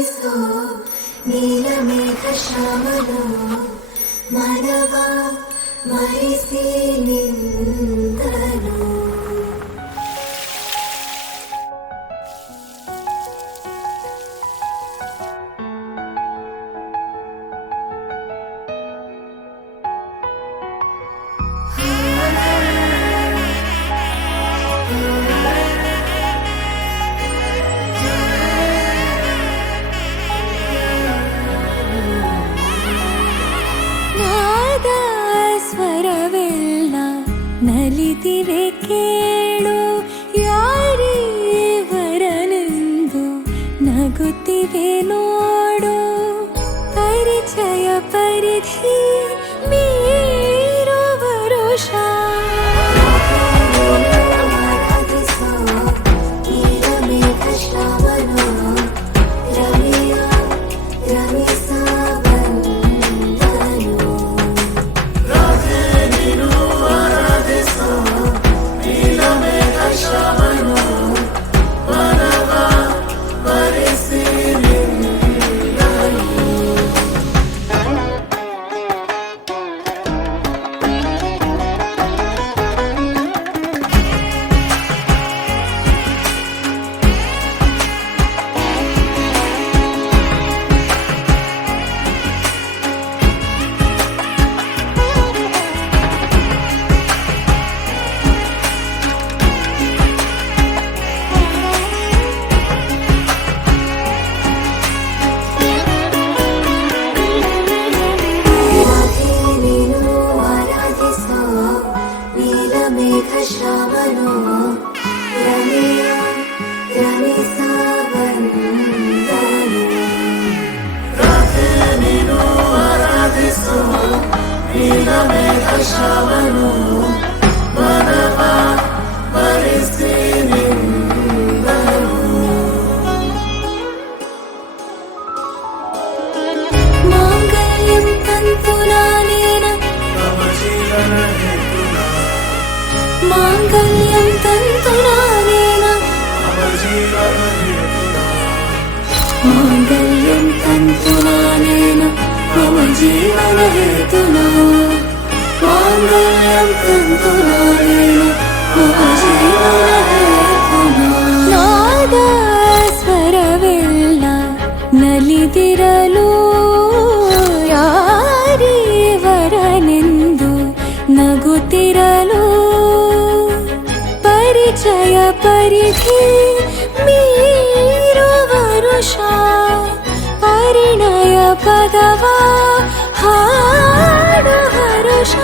ಆರಾಧಿಸೋ ನೀಲಮೇಘ ಶ್ಯಾಮನೋ ಮನವ ಮರೆಸಿ ನಿಂದನು. ನಲಿತಿವೆ ಕೇಳು ಯಾರೇ ವರನೆಂದು ನಗುತ್ತಿವೆ ನೋಡು. ಪರಿಚಯ ಪರಿಧಿ ಮೀರೋ ವರುಷ ನೀಲಮೇಘ ಶ್ಯಾಮನೋ ರಮ್ಯ ರಮಿಸ ಮೇಘ ಶ್ಯಾಮನೋ ರಮ್ಯ ರಮಿಸ ವಂದನು. ರಾಧೆ ನೀನು ಆರಾಧಿಸೋ ನೀಲಮೇಘ ಶ್ಯಾಮನೋ ಮನವ ಮರೆಸಿ ನಿಂದನು. ಮಾಂಗಲ್ಯಂ ತಂತುನಾನೇನ ಮಾಂಗಲ್ಯಂ ತಂತುನಾನೇನ ಮಾಂಗಲ್ಯಂ ತಂತುನಾನೇನ ಮಮ ಜೀವನ ಹೇತುನಾ ಮಾಂಗಲ್ಯಂ ತಂತುನಾನೇನ ಮಮ ಜೀವನ ಹೇತುನಾ. ನಾದ ಸ್ವರವೆಲ್ಲ ನಲಿದಿರಲು ಯಾರೇ ವರನೆಂದು ನಗುತ್ತಿರಲು. ಪರಿಚಯ ಪರಿಧಿ ಮೀರೋ ವರುಷ ಪರಿಣಯ ಪದವ ಹಾಡು ಹರುಷ.